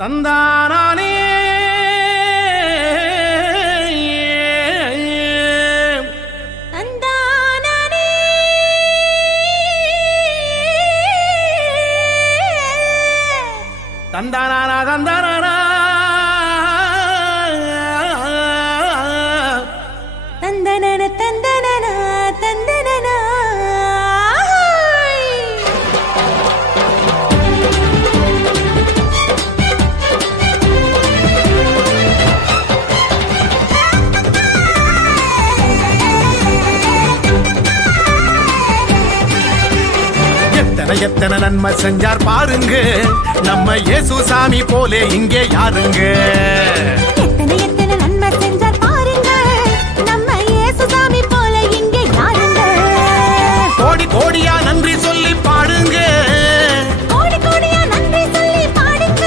தந்தானே தந்தானா தந்தானா தந்தனன தந்தனன தந்தனன எத்தனை நன்மை செஞ்சார் பாருங்க நம்ம இயேசு சாமி போலே இங்கே யாருங்க. எத்தனை நன்மை செஞ்சார் பாருங்க நம்ம இயேசு சாமி போல இங்கே யாருங்க. கோடி கோடியா நன்றி சொல்லி பாடுங்க, கோடி கோடியா நன்றி சொல்லி பாடுங்க.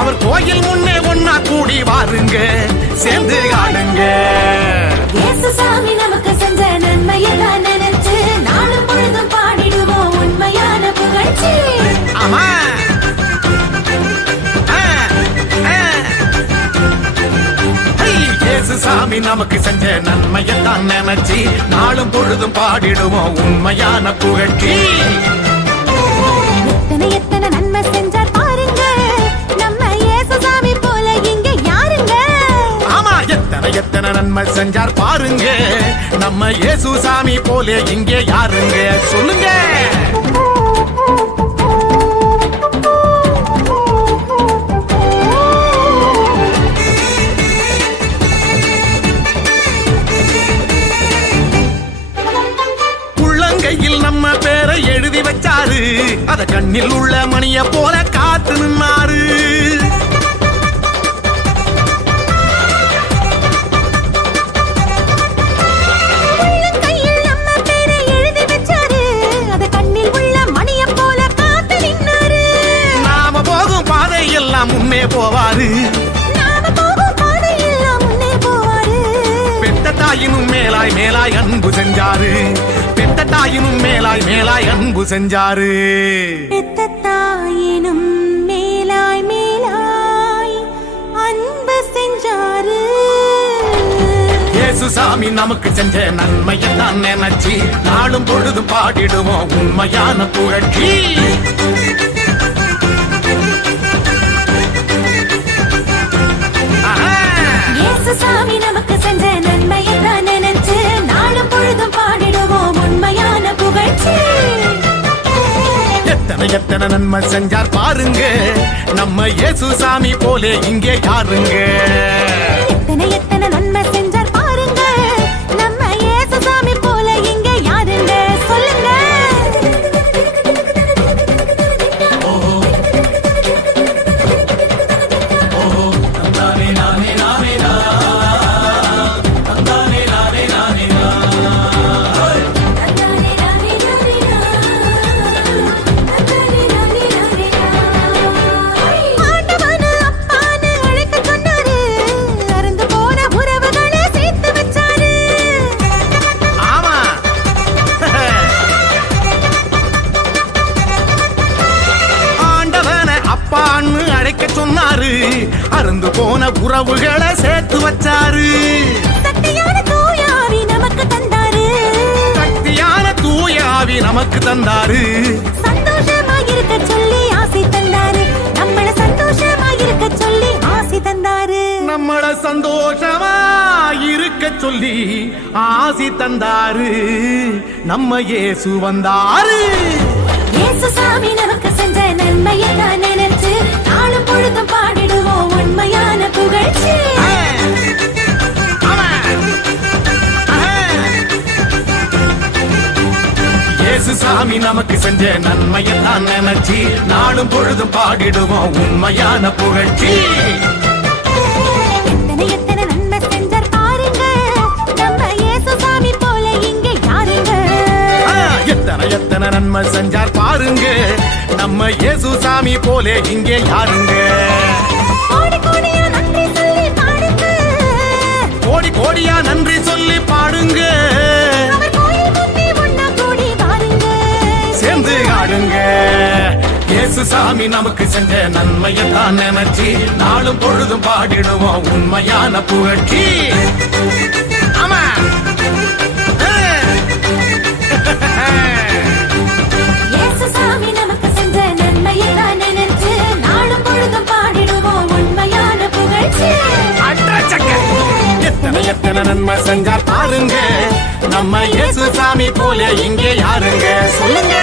அவர் கோயில் முன்னே ஒன்னா கூடி வாருங்க, சேர்ந்து ஆடுங்க. இயேசு சாமி நமக்கு செஞ்ச நன்மையெல்லாம் நினைச்சு நாளும் பொழுதும் பாடிடுவோம் உண்மையான புகழ்ச்சி. ஆமா இயேசு சாமி நமக்கு செஞ்ச நன்மையத்தான் நினைச்சு நாளும் பொழுதும் பாடிடுவோம் உண்மையான புகழ்ச்சி. எத்தனை நன்மை செஞ்சார் பாருங்க நம்ம இயேசு சாமி போல இங்கே யாருங்க. ஆமா எத்தனை நன்மை செஞ்சார் பாருங்க நம்ம இயேசு சாமி போலே இங்கே யாருங்க. சொல்லுங்க. உள்ளங்கையில் நம்ம பேரை எழுதி வச்சாரு, அத கண்ணில் உள்ள மணிய போல காத்து நின்னாரு. முன்னே போவாரு, பெத்த தாயினும் மேலாய் மேலாய் அன்பு செஞ்சாரு, பெத்த தாயினும் மேலாய் மேலாய் அன்பு செஞ்சாரு, பெத்த தாயினும் மேலாய் மேலாய் அன்பு செஞ்சாரு. இயேசு சாமி நமக்கு செஞ்ச நன்மையத்தான் நினைச்சு நாளும் பொழுதும் பாடிடுவோம் உண்மையான புகழ்ச்சி. சாமி நமக்கு செஞ்ச நன்மையெல்லாம் நினைச்சு நாளும் பொழுதும் பாடிடுவோம் உண்மையான புகழ்ச்சி. எத்தனை நன்மை செஞ்சார் பாருங்க நம்ம இயேசு சாமி போலே இங்கே யாருங்க. எத்தனை நன்மை செஞ்சார் பாருங்க நம்ம இயேசு சாமி போல இங்கே யாருங்க. சொல்லுங்க. சொன்னாரு, அருந்து போன உறவுகளை சேர்த்து வச்சாரு. சக்தியான தூயாவி நமக்கு தந்தாரு, சக்தியான தூயாவி நமக்கு தந்தாரு. சந்தோஷமாயிருக்க சொல்லி ஆசை தந்தாரு, நம்மள சந்தோஷமாயிருக்க சொல்லி ஆசை தந்தாரு. நம்மள சந்தோஷமா இருக்க சொல்லி ஆசி தந்தாரு. நம்ம இயேசு வந்தாரு. இயேசு சாமி நமக்கு செஞ்ச நன்மையெல்லாம் நினைச்சு நாளும் பொழுதும் பாடிடுவோம் உண்மையான புகழ்ச்சி. இயேசு சாமி நமக்கு செஞ்ச நன்மையெல்லாம் நினைச்சு நாளும் பொழுதும் பாடிடுவோம் உண்மையான புகழ்ச்சி. எத்தனை நன்மை செஞ்சார் பாருங்க நம்ம இயேசு சாமி போல இங்கே யாருங்க. எத்தனை நன்மை செஞ்சார் பாருங்க நம்ம இயேசு சாமி போலே இங்கே யாருங்க. கோடி கோடியா நன்றி சொல்லி பாடுங்க, கோடி கோடியா நன்றி சொல்லி பாடுங்க. அவர் கோயில் முன்னே ஒன்னா கூடி வாருங்க, சேர்ந்து ஆடுங்க. இயேசு சாமி நமக்கு செஞ்ச நன்மையத்தான் நினைச்சு நாளும் பொழுதும் பாடிடுவோம் உண்மையான புகழ்ச்சி. ஆமா. இயேசு சாமி நமக்கு செஞ்ச நன்மையெல்லாம் நினைச்சு நாளும் பொழுதும் பாடிடுவோம் உண்மையான புகழ்ச்சி. எத்தனை எத்தனை நன்மை செஞ்சார் பாருங்க, நம்ம இயேசு சாமி போல இங்கே யாருங்க சொல்லுங்க.